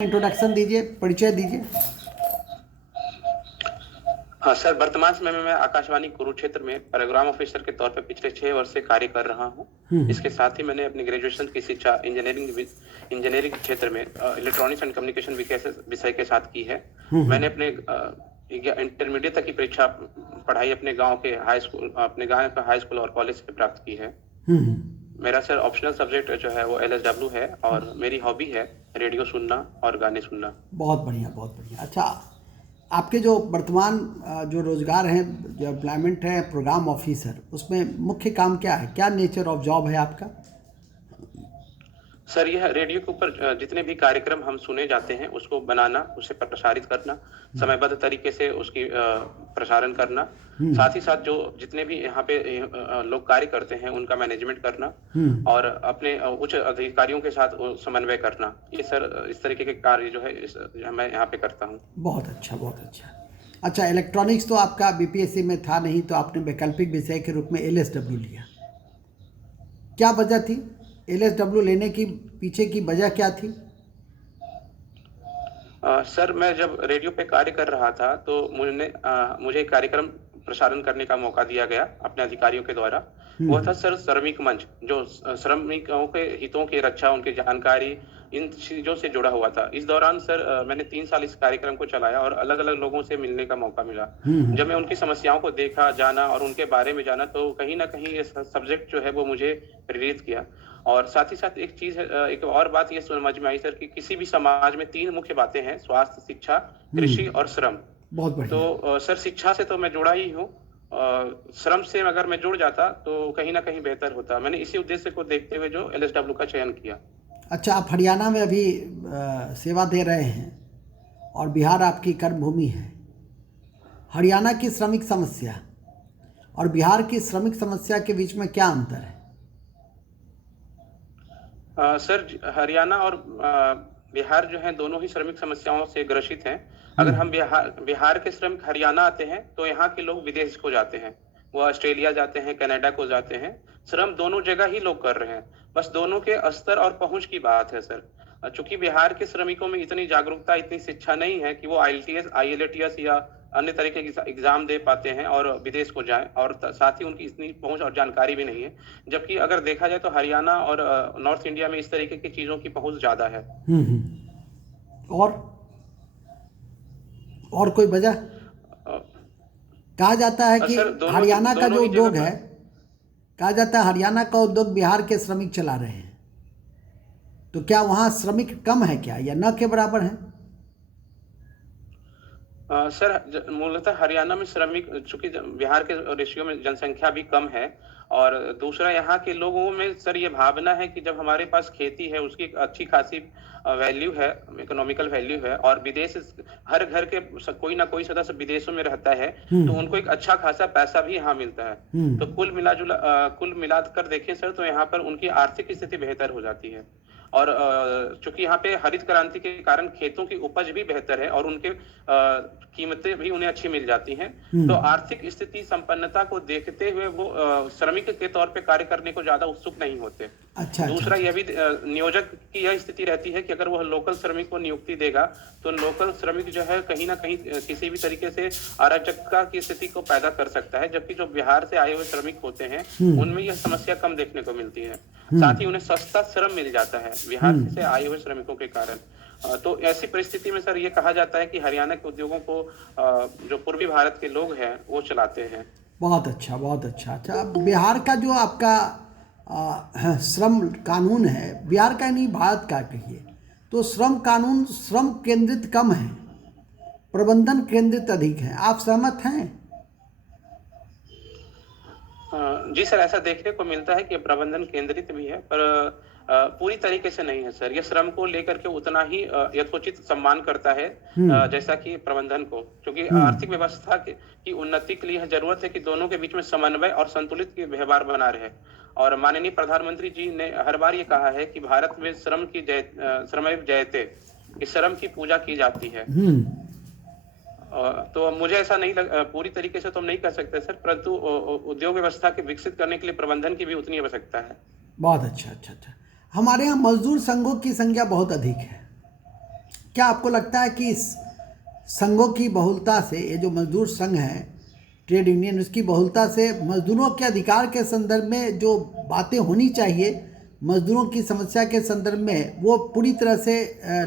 Introduction दीजिए, परिचय दीजिए। हाँ सर, वर्तमान समय में मैं आकाशवाणी कुरुक्षेत्र में प्रोग्राम ऑफिसर के तौर पर पिछले 6 वर्ष से कार्य कर रहा हूँ। इसके साथ ही मैंने अपनी ग्रेजुएशन की शिक्षा इंजीनियरिंग क्षेत्र में इलेक्ट्रॉनिक्स एंड कम्युनिकेशन विषय के साथ की है। मैंने अपने इंटरमीडिएट तक की परीक्षा पढ़ाई अपने गांव के हाई स्कूल और कॉलेज से प्राप्त की है। मेरा सर ऑप्शनल सब्जेक्ट जो है वो LSW है और मेरी हॉबी है रेडियो सुनना और गाने सुनना। बहुत बढ़िया, बहुत बढ़िया। अच्छा, आपके जो वर्तमान जो रोजगार है, जो एम्प्लॉयमेंट है प्रोग्राम ऑफिसर, उसमें मुख्य काम क्या है? क्या नेचर ऑफ जॉब है आपका? सर यह रेडियो के ऊपर जितने भी कार्यक्रम हम सुने जाते हैं उसको बनाना, उसे प्रसारित करना, समयबद्ध तरीके से उसकी प्रसारण करना, साथ ही साथ जो जितने भी यहाँ पे लोग कार्य करते हैं उनका मैनेजमेंट करना और अपने उच्च अधिकारियों के साथ समन्वय करना। ये सर इस तरीके के कार्य जो है मैं यहाँ पे करता हूँ। बहुत अच्छा, बहुत अच्छा। अच्छा, इलेक्ट्रॉनिक्स तो आपका BPSC में था नहीं, तो आपने वैकल्पिक विषय के रूप में LSW लिया। क्या वजह थी LSW लेने की? पीछे की वजह क्या थी? सर मैं जब रेडियो पे कार्य कर रहा था तो मुझे एक कार्यक्रम प्रसारण करने का मौका दिया गया अपने अधिकारियों के द्वारा। वह था सर श्रमिक मंच, जो श्रमिकों के हितों की रक्षा, उनकी जानकारी, इन चीजों से जुड़ा हुआ था। इस दौरान सर मैंने 3 साल इस कार्यक्रम को चलाया और अलग अलग लोगों से मिलने का मौका मिला। जब मैं उनकी समस्याओं को देखा, जाना और उनके बारे में जाना तो कहीं ना कहीं ये सब्जेक्ट जो है वो मुझे प्रेरित किया। और साथ ही साथ एक और बात ये समझ में आई सर कि किसी भी समाज में 3 मुख्य बातें हैं: स्वास्थ्य, शिक्षा, कृषि और श्रम। बहुत बढ़िया। तो सर शिक्षा से तो मैं जुड़ा ही हूँ, श्रम से अगर मैं जुड़ जाता तो कहीं ना कहीं बेहतर होता। मैंने इसी उद्देश्य को देखते हुए जो LSW का चयन किया। अच्छा, आप हरियाणा में अभी सेवा दे रहे हैं और बिहार आपकी कर्मभूमि है। हरियाणा की श्रमिक समस्या और बिहार की श्रमिक समस्या के बीच में क्या अंतर है? सर हरियाणा और बिहार जो है दोनों ही श्रमिक समस्याओं से ग्रसित हैं। अगर हम बिहार के श्रमिक हरियाणा आते हैं तो यहाँ के लोग विदेश को जाते हैं, वो ऑस्ट्रेलिया जाते हैं, कनाडा को जाते हैं। श्रम दोनों जगह ही लोग कर रहे हैं, बस दोनों के स्तर और पहुंच की बात है सर। चूंकि बिहार के श्रमिकों में इतनी जागरूकता, इतनी शिक्षा नहीं है कि वो IELTS या अन्य तरीके की एग्जाम दे पाते हैं और विदेश को जाएं, और साथ ही उनकी इतनी पहुंच और जानकारी भी नहीं है। जबकि अगर देखा जाए तो हरियाणा और नॉर्थ इंडिया में इस तरीके की चीजों की पहुंच ज्यादा है। और कोई वजह? कहा जाता है कि हरियाणा का जो उद्योग है, कहा जाता है हरियाणा का उद्योग बिहार के श्रमिक चला रहे हैं, तो क्या वहाँ श्रमिक कम है क्या, या न के बराबर है? सर मूलतः हरियाणा में श्रमिक, चूंकि बिहार के रेशियो में जनसंख्या भी कम है, और दूसरा यहाँ के लोगों में सर ये भावना है कि जब हमारे पास खेती है उसकी अच्छी खासी वैल्यू है, इकोनॉमिकल वैल्यू है, और विदेश हर घर के कोई ना कोई सदस्य विदेशों में रहता है तो उनको एक अच्छा खासा पैसा भी यहाँ मिलता है। तो कुल मिलाकर देखें सर तो यहाँ पर उनकी आर्थिक स्थिति बेहतर हो जाती है। और चूंकि यहाँ पे हरित क्रांति के कारण खेतों की उपज भी बेहतर है और उनके कीमतें भी उन्हें अच्छी मिल जाती हैं, तो आर्थिक स्थिति संपन्नता को देखते हुए वो श्रमिक के तौर पे कार्य करने को ज्यादा उत्सुक नहीं होते। अच्छा, दूसरा यह भी नियोजक की यह स्थिति रहती है कि अगर वह लोकल श्रमिक को नियुक्ति देगा तो लोकल श्रमिक जो है कहीं ना कहीं किसी भी तरीके से अराजकता की स्थिति को पैदा कर सकता है, जबकि जो बिहार से आए हुए श्रमिक होते हैं उनमें यह समस्या कम देखने को मिलती है। साथ ही उन्हें सस्ता श्रम मिल जाता है बिहार से आए हुए श्रमिकों के कारण। तो ऐसी परिस्थिति में सर ये कहा जाता है कि हरियाणा के उद्योगों को जो पूर्वी भारत के लोग हैं वो चलाते हैं। बहुत अच्छा, बहुत अच्छा। अच्छा, बिहार का जो आपका श्रम कानून है, बिहार का नहीं भारत का कहिए, तो श्रम कानून श्रम केंद्रित कम है, प्रबंधन केंद्रित अधिक है। आप सहमत हैं? जी सर, ऐसा देखने को मिलता है कि प्रबंधन केंद्रित भी है, पर पूरी तरीके से नहीं है सर। ये श्रम को लेकर के उतना ही यथोचित सम्मान करता है जैसा कि प्रबंधन को, क्योंकि आर्थिक व्यवस्था की उन्नति के लिए जरूरत है कि दोनों के बीच में समन्वय और संतुलित व्यवहार बना रहे। और माननीय प्रधानमंत्री जी ने हर बार ये कहा है कि भारत में श्रमेव जयते, इस श्रम की पूजा की जाती है। तो मुझे ऐसा नहीं पूरी तरीके से तो हम नहीं कर सकते सर, परंतु उद्योग व्यवस्था के विकसित करने के लिए प्रबंधन की भी उतनी आवश्यकता है। बहुत अच्छा, अच्छा अच्छा। हमारे यहाँ मजदूर संघों की संख्या बहुत अधिक है, क्या आपको लगता है कि इस संघों की बहुलता से, ये जो मजदूर संघ है, ट्रेड यूनियन, उसकी बहुलता से मजदूरों के अधिकार के संदर्भ में जो बातें होनी चाहिए मजदूरों की समस्या के संदर्भ में, वो पूरी तरह से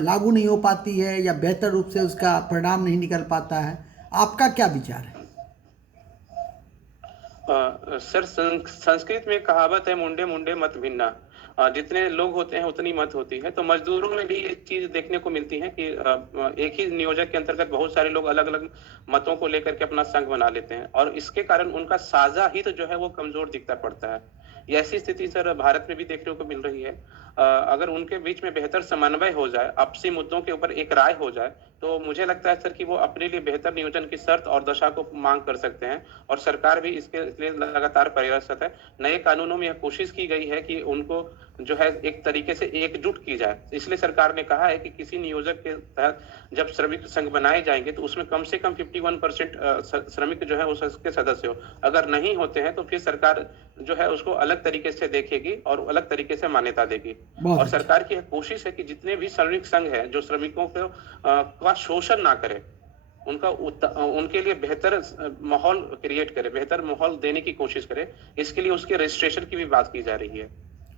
लागू नहीं हो पाती है या बेहतर रूप से उसका परिणाम नहीं निकल पाता है? आपका क्या विचार है? सर, संस्कृत में कहावत है, मुंडे मुंडे मत भिन्ना। जितने लोग होते हैं उतनी मत होती है। तो मजदूरों में भी एक चीज देखने को मिलती है कि एक ही नियोजक के अंतर्गत बहुत सारे लोग अलग अलग मतों को लेकर के अपना संघ बना लेते हैं, और इसके कारण उनका साझा हित जो है वो कमजोर दिखता पड़ता है। ये ऐसी स्थिति सर भारत में भी देखने को मिल रही है। अगर उनके बीच में बेहतर समन्वय हो जाए, आपसी मुद्दों के ऊपर एक राय हो जाए, तो मुझे लगता है सर कि वो अपने लिए बेहतर नियोजन की शर्त और दशा को मांग कर सकते हैं, और सरकार भी इसके लिए लगातार प्रयासरत है। नए कानूनों में यह कोशिश की गई है कि उनको जो है एक तरीके से एकजुट की जाए। इसलिए सरकार ने कहा है कि किसी नियोजक के तहत जब श्रमिक संघ बनाए जाएंगे तो उसमें कम से कम 51% श्रमिक जो है उसके सदस्य हो। अगर नहीं होते हैं तो फिर सरकार जो है उसको अलग तरीके से देखेगी और अलग तरीके से मान्यता देगी। और सरकार की कोशिश है कि जितने भी श्रमिक संघ है जो श्रमिकों को का शोषण ना करे, उनके लिए बेहतर माहौल क्रिएट करे, बेहतर माहौल देने की कोशिश करे। इसके लिए उसके रजिस्ट्रेशन की भी बात की जा रही है।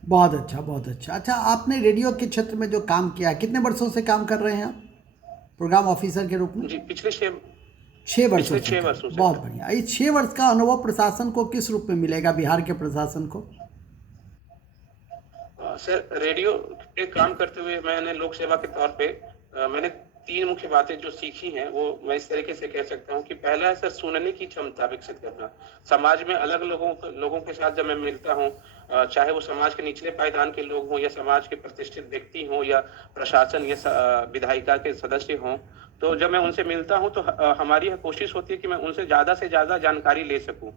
बहुत अच्छा, बहुत अच्छा। अच्छा, आपने रेडियो के क्षेत्र में जो काम किया है, कितने वर्षों से काम कर रहे हैं आप प्रोग्राम ऑफिसर के रूप में? जी, पिछले 6 वर्षों से। से। बहुत बढ़िया। ये 6 वर्ष का अनुभव प्रशासन को किस रूप में मिलेगा, बिहार के प्रशासन को? सर, रेडियो पे काम करते हुए मैंने लोक सेवा के तौर पे मैंने 3 मुख्य बातें जो सीखी हैं वो मैं इस तरीके से कह सकता हूँ कि पहला है सर, सुनने की क्षमता विकसित करना। समाज में अलग लोगों के साथ जब मैं मिलता हूँ, चाहे वो समाज के निचले पायदान के लोग हों या समाज के प्रतिष्ठित व्यक्ति हों या प्रशासन या विधायिका के सदस्य हों, तो जब मैं उनसे मिलता हूँ तो हमारी यह कोशिश होती है कि मैं उनसे ज्यादा से ज्यादा जानकारी ले सकूं।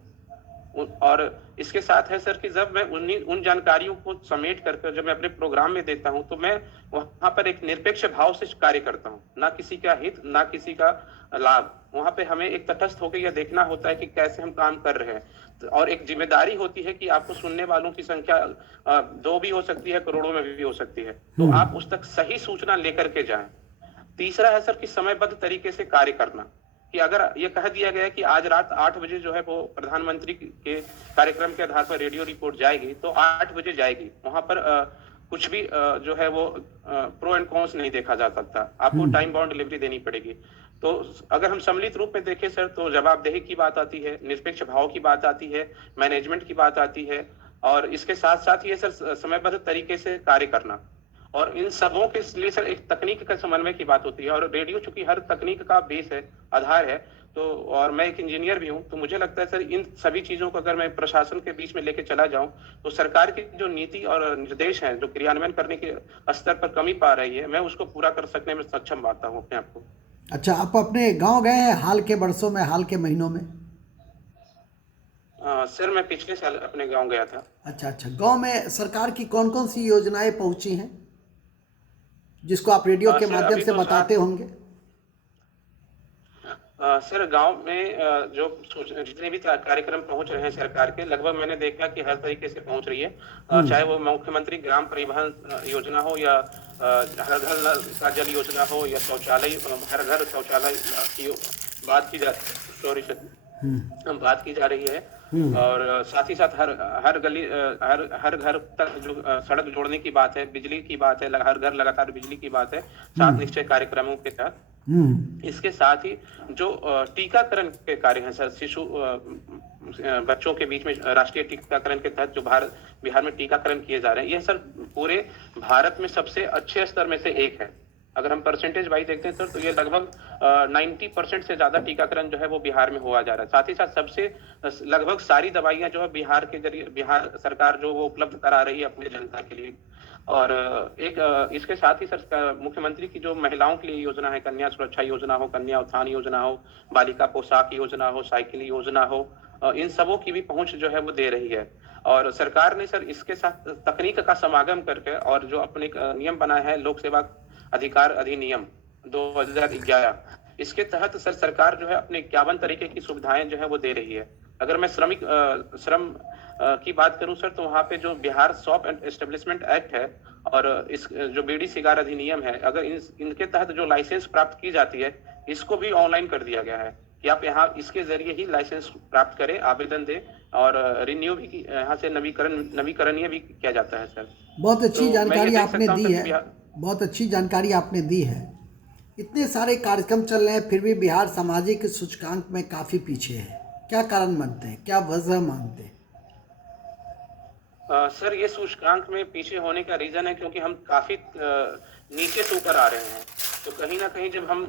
और इसके साथ है सर कि जब मैं उन जानकारियों को समेट कर जब मैं अपने प्रोग्राम में देता हूं, तो मैं वहां पर एक निरपेक्ष भाव से कार्य करता हूं, ना किसी का हित ना किसी का लाभ। वहां पे हमें एक तटस्थ होकर यह देखना होता है कि कैसे हम काम कर रहे हैं, और एक जिम्मेदारी होती है कि आपको सुनने वालों की संख्या 2 भी हो सकती है, करोड़ों में भी हो सकती है, तो आप उस तक सही सूचना लेकर के जाएं। तीसरा है सर कि समयबद्ध तरीके से कार्य करना, कि अगर ये कह दिया गया कि आज रात 8 बजे जो है वो प्रधानमंत्री के कार्यक्रम के आधार पर रेडियो रिपोर्ट जाएगी, तो 8 बजे जाएगी। वहां पर कुछ भी जो है वो प्रो एंड कॉन्स नहीं देखा जा सकता, आपको टाइम बाउंड डिलीवरी देनी पड़ेगी। तो अगर हम सम्मिलित रूप में देखें सर, तो जवाबदेही की बात आती है, निरपेक्ष भाव की बात आती है, मैनेजमेंट की बात आती है, और इसके साथ साथ ये सर समयबद्ध तरीके से कार्य करना, और इन सबों के लिए सर एक तकनीक का समन्वय की बात होती है। और रेडियो चूंकि हर तकनीक का बेस है, आधार है, तो और मैं एक इंजीनियर भी हूं, तो मुझे लगता है सर इन सभी चीजों को अगर मैं प्रशासन के बीच में लेके चला जाऊं, तो सरकार की जो नीति और निर्देश हैं जो क्रियान्वयन करने के स्तर पर कमी पा रही है, मैं उसको पूरा कर सकने में सक्षम पाता हूँ अपने आप को। अच्छा, आप अपने गांव गए हैं हाल के वर्षों में, हाल के महीनों में? सर, मैं पिछले साल अपने गाँव गया था। अच्छा अच्छा। गांव में सरकार की कौन कौन सी योजनाएं पहुंची हैं जिसको आप रेडियो के माध्यम से बताते होंगे? सर, गांव में जो जितने भी कार्यक्रम पहुंच रहे हैं सरकार के, लगभग मैंने देखा कि हर तरीके से पहुंच रही है। चाहे वो मुख्यमंत्री ग्राम परिवहन योजना हो, या हर घर नल का जल योजना हो, या शौचालय, हर घर शौचालय की बात की जा सॉरी सर बात की जा रही है। और साथ ही साथ हर गली हर घर तक जो सड़क जोड़ने की बात है, बिजली की बात है, हर घर लगातार बिजली की बात है, 7 निश्चय कार्यक्रमों के तहत। इसके साथ ही जो टीकाकरण के कार्य हैं सर, शिशु बच्चों के बीच में राष्ट्रीय टीकाकरण के तहत जो बिहार में टीकाकरण किए जा रहे हैं, यह सर पूरे भारत में सबसे अच्छे स्तर में से एक है। अगर हम परसेंटेज वाइज देखते हैं सर, तो ये लगभग 90% से ज्यादा टीकाकरण जो है वो बिहार में हुआ जा रहा है। साथ ही साथ सबसे लगभग सारी दवाइयां जो है बिहार के जरिए बिहार सरकार जो वो उपलब्ध करा रही है अपने जनता के लिए। और एक इसके साथ ही सर मुख्यमंत्री की जो महिलाओं के लिए योजना है, कन्या सुरक्षा योजना हो, कन्या उत्थान योजना हो, बालिका पोशाक योजना हो, साइकिल योजना हो, इन सबों की भी पहुंच जो है वो दे रही है। और सरकार ने सर इसके साथ तकनीक का समागम करके, और जो अपने नियम बनाया है लोक सेवा अधिकार अधिनियम 2011, इसके तहत सर सरकार जो है अपने 51 तरीके की सुविधाएं जो है वो दे रही है। अगर मैं श्रम की बात करूं सर, तो वहाँ पे जो Bihar shop and establishment act है और इस जो बीड़ी सिगार अधिनियम है, अगर इनके तहत जो लाइसेंस प्राप्त की जाती है, इसको भी ऑनलाइन कर दिया गया है कि आप यहाँ इसके जरिए ही लाइसेंस प्राप्त करें, आवेदन दें और रिन्यू भी यहाँ से नवीकरणीय भी किया जाता है सर। बहुत अच्छी तो मैं ये जानकारी देख आपने सकता हूँ दी सर है, कि बिहार बहुत अच्छी जानकारी आपने दी है। इतने सारे कार्यक्रम चल रहे हैं फिर भी बिहार सामाजिक सूचकांक में काफ़ी पीछे है, क्या कारण मानते हैं, क्या वजह मानते हैं? सर ये सूचकांक में पीछे होने का रीजन है क्योंकि हम काफी नीचे से ऊपर आ रहे हैं। तो कहीं ना कहीं जब हम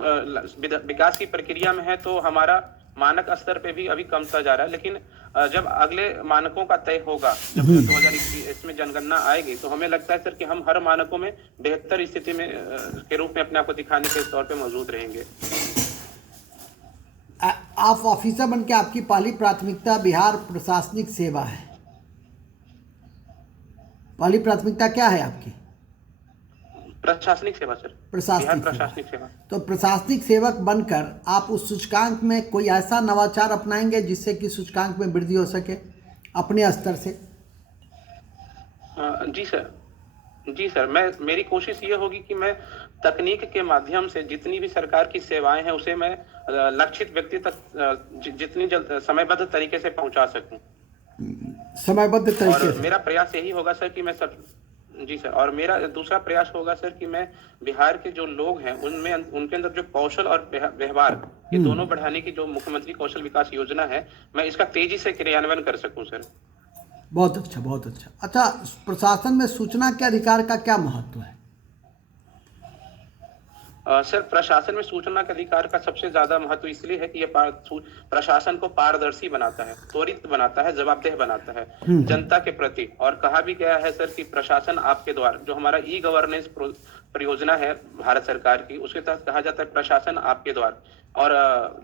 विकास की प्रक्रिया में है तो हमारा मानक स्तर पे भी अभी कमता जा रहा है, लेकिन जब अगले मानकों का तय होगा, जब 2021 में जनगणना आएगी, तो हमें लगता है सर कि हम हर मानकों में बेहतर स्थिति में के रूप में अपने आप को दिखाने के तौर पे मौजूद रहेंगे। आप ऑफिसर बन के आपकी पहली प्राथमिकता बिहार प्रशासनिक सेवा है, पहली प्राथमिकता क्या है आपकी? प्रशासनिक सेवा सर, बिहार प्रशासनिक सेवा। प्रशासनिक सेवा। तो प्रशासनिक सेवक बनकर आप उस सूचकांक में कोई ऐसा नवाचार अपनाएंगे जिससे कि सूचकांक में वृद्धि हो सके अपने स्तर से? जी सर, जी सर, मेरी कोशिश ये होगी कि मैं तकनीक के माध्यम से जितनी भी सरकार की सेवाएं हैं उसे मैं लक्षित व्यक्ति तक जितनी जल्द समयबद्ध तरीके से पहुंचा सकूं। समयबद्ध तरीके और से। मेरा प्रयास यही होगा सर कि मैं सब जी सर, और मेरा दूसरा प्रयास होगा सर कि मैं बिहार के जो लोग हैं उनमें उनके अंदर जो कौशल और व्यवहार ये दोनों बढ़ाने की जो मुख्यमंत्री कौशल विकास योजना है, मैं इसका तेजी से क्रियान्वयन कर सकूं सर। बहुत अच्छा, बहुत अच्छा। अच्छा, प्रशासन में सूचना के अधिकार का क्या महत्व है? सर प्रशासन में सूचना के अधिकार का सबसे ज्यादा महत्व इसलिए है कि ये प्रशासन को पारदर्शी बनाता है, त्वरित बनाता है, जवाबदेह बनाता है जनता के प्रति। और कहा भी गया है सर कि प्रशासन आपके द्वार, जो हमारा ई गवर्नेंस परियोजना है भारत सरकार की, उसके तहत कहा जाता है प्रशासन आपके द्वार। और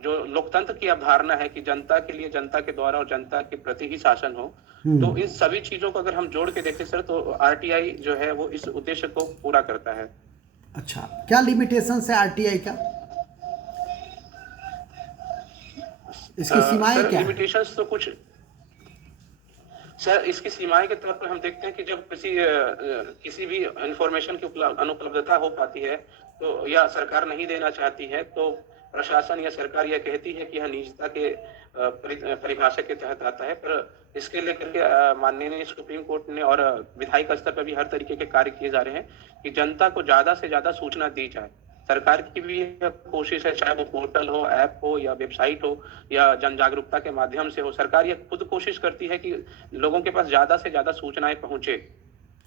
जो लोकतंत्र की अवधारणा है कि जनता के लिए, जनता के द्वारा और जनता के प्रति ही शासन हो, तो इन सभी चीजों को अगर हम जोड़ के देखें सर, तो आरटीआई जो है वो इस उद्देश्य को पूरा करता है। अच्छा, क्या लिमिटेशन है आरटीआई का? इसकी सीमाएं सर क्या है? लिमिटेशंस तो कुछ सर, इसकी सीमाएं के तौर पर हम देखते हैं कि जब किसी भी इंफॉर्मेशन की अनुपलब्धता हो पाती है, तो या सरकार नहीं देना चाहती है, तो प्रशासन या सरकार यह कहती है कि यह निजता के परिभाषा के तहत आता है। पर इसके लेकर के माननीय सुप्रीम कोर्ट ने और विधायिक स्तर पर भी हर तरीके के कार्य किए जा रहे हैं कि जनता को ज्यादा से ज्यादा सूचना दी जाए। सरकार की भी यह कोशिश है, चाहे वो पोर्टल हो, ऐप हो या वेबसाइट हो या जन जागरूकता के माध्यम से हो, सरकार यह खुद कोशिश करती है कि लोगों के पास ज्यादा से ज्यादा सूचनाएं पहुंचे।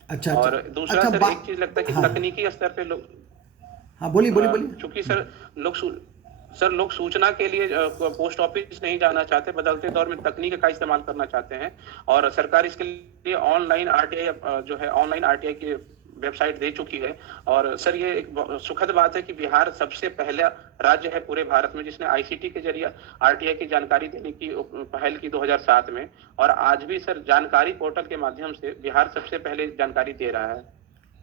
अच्छा, और अच्छा, दूसरा अच्छा, सर एक चीज लगता है कि हाँ तकनीकी स्तर पे लोग, हाँ, बोलिए बोलिए बोलिए। चूंकि लोग सूचना के लिए पोस्ट ऑफिस नहीं जाना चाहते, बदलते दौर में तकनीक का इस्तेमाल करना चाहते हैं, और सरकार इसके लिए ऑनलाइन आरटीआई जो है, ऑनलाइन आरटीआई की वेबसाइट दे चुकी है। और सर ये एक सुखद बात है कि बिहार सबसे पहला राज्य है पूरे भारत में जिसने आईसीटी के जरिए आरटीआई की जानकारी देने की पहल की 2007 में, और आज भी सर जानकारी पोर्टल के माध्यम से बिहार सबसे पहले जानकारी दे रहा है।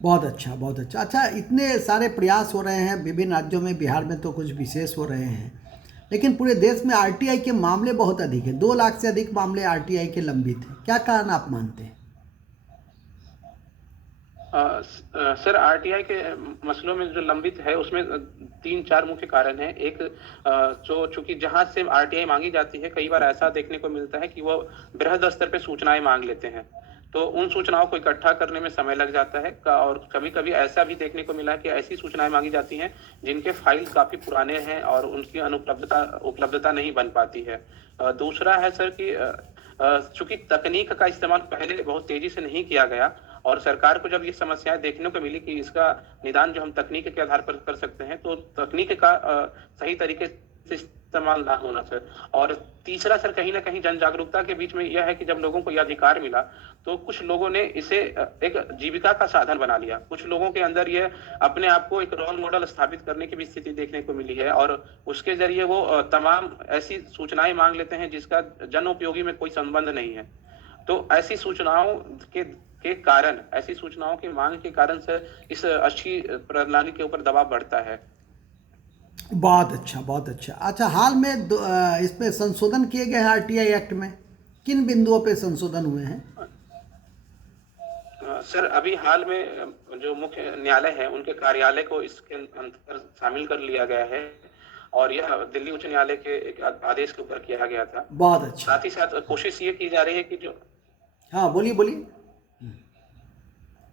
बहुत अच्छा, बहुत अच्छा। अच्छा, इतने सारे प्रयास हो रहे हैं विभिन्न राज्यों में, बिहार में तो कुछ विशेष हो रहे हैं, लेकिन पूरे देश में आरटीआई के मामले बहुत अधिक हैं। 2 लाख से अधिक मामले आरटीआई के लंबित हैं, क्या कारण आप मानते हैं? सर आरटीआई के मसलों में जो लंबित है उसमें 3-4 मुख्य कारण हैं। एक, जो चूंकि जहां से आरटीआई मांगी जाती है, कई बार ऐसा देखने को मिलता है कि वो बृहद स्तर पे सूचनाएं मांग लेते हैं, तो उन सूचनाओं को इकट्ठा करने में समय लग जाता है। और कभी कभी ऐसा भी देखने को मिला है कि ऐसी सूचनाएं मांगी जाती हैं जिनके फाइल काफी पुराने हैं और उनकी उपलब्धता नहीं बन पाती है। दूसरा है सर कि चूंकि तकनीक का इस्तेमाल पहले बहुत तेजी से नहीं किया गया, और सरकार को जब ये समस्याएं देखने को मिली कि इसका निदान जो हम तकनीक के आधार पर कर सकते हैं, तो तकनीक का सही तरीके से इस्तेमाल ना होना सर। और तीसरा सर, कहीं ना कहीं जन जागरूकता के बीच में यह है कि जब लोगों को यह अधिकार मिला, तो कुछ लोगों ने इसे एक जीविका का साधन बना लिया। कुछ लोगों के अंदर यह अपने आप को एक रोल मॉडल स्थापित करने की भी स्थिति देखने को मिली है, और उसके जरिए वो तमाम ऐसी सूचनाएं मांग लेते हैं जिसका जन उपयोगी में कोई संबंध नहीं है। तो ऐसी सूचनाओं के कारण, ऐसी सूचनाओं की मांग के कारण सर इस अच्छी प्रणाली के ऊपर दबाव बढ़ता है। बहुत अच्छा, बहुत अच्छा। अच्छा, हाल में इसमें संशोधन किए गए हैं आरटीआई एक्ट में, किन बिंदुओं पे संशोधन हुए हैं? सर अभी हाल में जो मुख्य न्यायालय है उनके कार्यालय को इसके अंतर्गत शामिल कर लिया गया है और यह दिल्ली उच्च न्यायालय के एक आदेश के ऊपर किया गया था। बहुत अच्छा। साथ ही साथ कोशिश ये की जा रही है कि जो हाँ बोलिए बोलिए।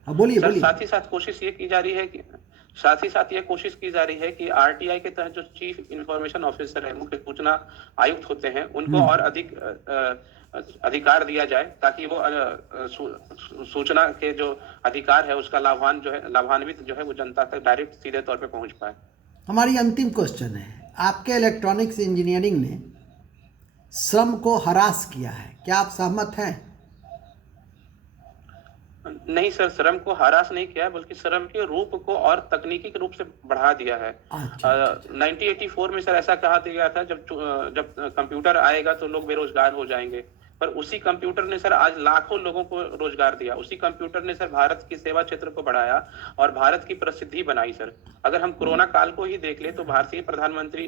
हाँ बोलिए सर बोलिए। साथ ही साथ कोशिश ये की जा रही है कि साथ ही साथ ये कोशिश की जा रही है कि आरटीआई के तहत जो चीफ इंफॉर्मेशन ऑफिसर है, मुख्य सूचना आयुक्त होते हैं, उनको और अधिक अधिकार दिया जाए ताकि वो सूचना के जो अधिकार है उसका लाभान्वित जो है वो जनता तक डायरेक्ट सीधे तौर पे पहुंच पाए। हमारी अंतिम क्वेश्चन है, आपके इलेक्ट्रॉनिक्स इंजीनियरिंग ने श्रम को हरास किया है, क्या आप सहमत हैं? नहीं सर, श्रम को हरास नहीं किया है बल्कि श्रम के रूप को और तकनीकी के रूप से बढ़ा दिया है। अच्छा। 1984 में सर ऐसा कहा गया था जब कंप्यूटर आएगा तो लोग बेरोजगार हो जाएंगे, पर उसी कंप्यूटर ने सर आज लाखों लोगों को रोजगार दिया। उसी कंप्यूटर ने सर भारत की सेवा क्षेत्र को बढ़ाया और भारत की प्रसिद्धि बनाई। सर अगर हम कोरोना काल को ही देख ले तो भारतीय प्रधानमंत्री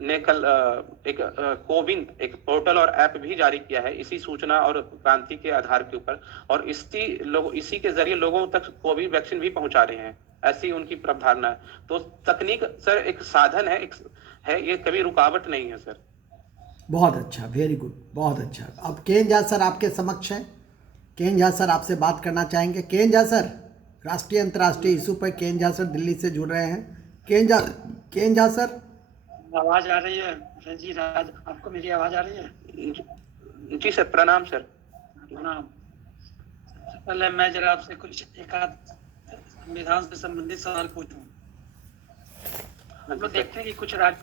ने कल एक कोविन एक पोर्टल और ऐप भी जारी किया है इसी सूचना और क्रांति के आधार के ऊपर, और इसी के जरिए लोगों तक कोविड वैक्सीन भी पहुंचा रहे हैं, ऐसी उनकी प्रधारणा है। तो तकनीक सर एक साधन है, ये कभी रुकावट नहीं है सर। बहुत अच्छा, वेरी गुड, बहुत अच्छा। अब के झा सर आपके समक्ष हैं। के झा सर आपसे बात करना चाहेंगे। के झा सर, राष्ट्रीय अंतर्राष्ट्रीय इशू पर के झा सर दिल्ली से जुड़ रहे हैं। के झा सर, आवाज आ रही है? जी राज, आपको मेरी आवाज आ रही है? जी सर, प्रणाम सर। प्रणाम। पहले मैं जरा आपसे कुछ एक आध संविधान से संबंधित सवाल पूछूं। हम लोग देखते हैं कि कुछ राज्य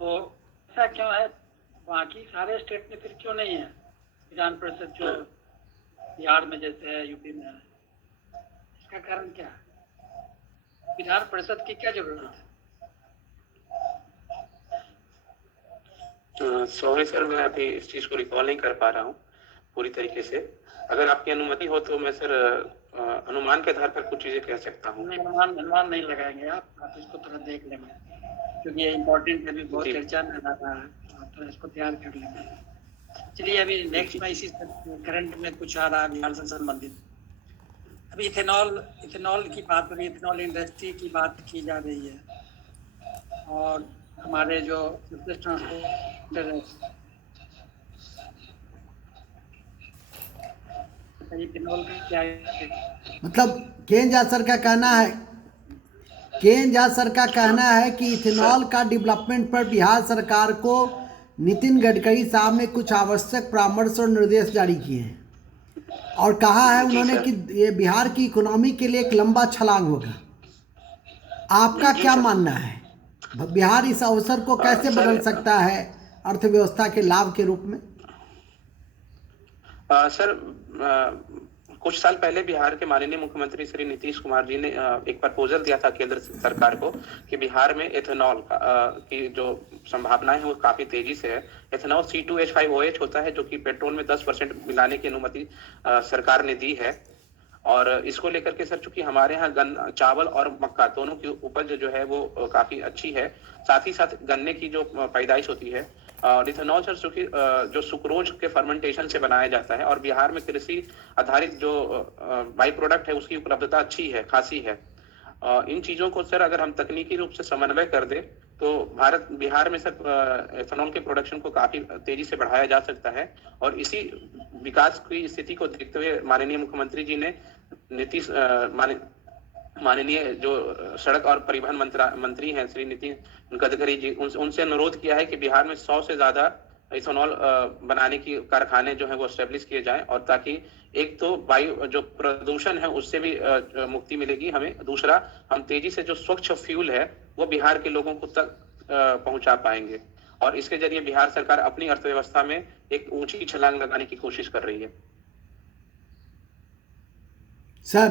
तो ऐसा क्यों है, बाकी सारे स्टेट में फिर क्यों नहीं है विधान परिषद, जो बिहार में जैसे है, यूपी में है? इसका कारण क्या है? विधान परिषद की क्या जरूरत है? सॉरी सर, मैं अभी इस चीज को रिकॉल नहीं कर पा रहा हूँ पूरी तरीके से। अगर आपकी अनुमति हो तो मैं सर अनुमान के आधार पर कुछ चीजें कह सकता हूँ। नहीं, अनुमान नहीं लगाएंगे आप इसको थोड़ा देख लेंगे क्योंकि ये इम्पोर्टेंट है, भी बहुत चर्चा में आ रहा है, तो इसको तैयार कर लेंगे। चलिए अभी नेक्स्ट में इसी करंट में कुछ आ रहा है बिहार से संबंधित। अभी इथेनॉल की बात हो रही है, इथेनॉल इंडस्ट्री की बात की जा रही है और हमारे जो ट्रांसपोर्टर है इथेनॉल का क्या है? मतलब के झा सर का कहना है कि इथेनॉल का डेवलपमेंट पर बिहार सरकार को नितिन गडकरी साहब ने कुछ आवश्यक परामर्श और निर्देश जारी किए हैं और कहा है उन्होंने कि ये बिहार की इकोनॉमी के लिए एक लंबा छलांग होगा। आपका क्या मानना है, बिहार इस अवसर को कैसे बदल सकता है अर्थव्यवस्था के लाभ के रूप में? सर कुछ साल पहले बिहार के माननीय मुख्यमंत्री श्री नीतीश कुमार जी ने एक प्रपोजल दिया था केंद्र सरकार को कि बिहार में एथेनॉल की जो संभावनाएं हैं वो काफी तेजी से है। एथेनॉल C2H5OH होता है जो कि पेट्रोल में 10% मिलाने की अनुमति सरकार ने दी है। और इसको लेकर के सर चूंकि हमारे यहाँ चावल और मक्का दोनों की उपज जो है वो काफी अच्छी है, साथ ही साथ गन्ने की जो पैदाइश होती है, इथेनॉल सर चूंकि जो सुक्रोज के फर्मेंटेशन से बनाया जाता है और बिहार में कृषि आधारित जो बाई प्रोडक्ट है उसकी उपलब्धता अच्छी है, खासी है। इन चीजों को सर अगर हम तकनीकी रूप से समन्वय कर दे तो बिहार में सर एथेनॉल के प्रोडक्शन को काफी तेजी से बढ़ाया जा सकता है। और इसी विकास की स्थिति को देखते हुए माननीय मुख्यमंत्री जी ने माननीय जो सड़क और परिवहन मंत्री हैं श्री नितिन गडकरी जी, उनसे अनुरोध किया है कि बिहार में 100 से ज्यादा इथेनॉल बनाने की कारखाने जो है वो एस्टेब्लिश किए जाएं, और ताकि एक तो वायु जो प्रदूषण है उससे भी मुक्ति मिलेगी हमें, दूसरा हम तेजी से जो स्वच्छ फ्यूल है वो बिहार के लोगों को तक पहुंचा पाएंगे और इसके जरिए बिहार सरकार अपनी अर्थव्यवस्था में एक ऊंची छलांग लगाने की कोशिश कर रही है। सर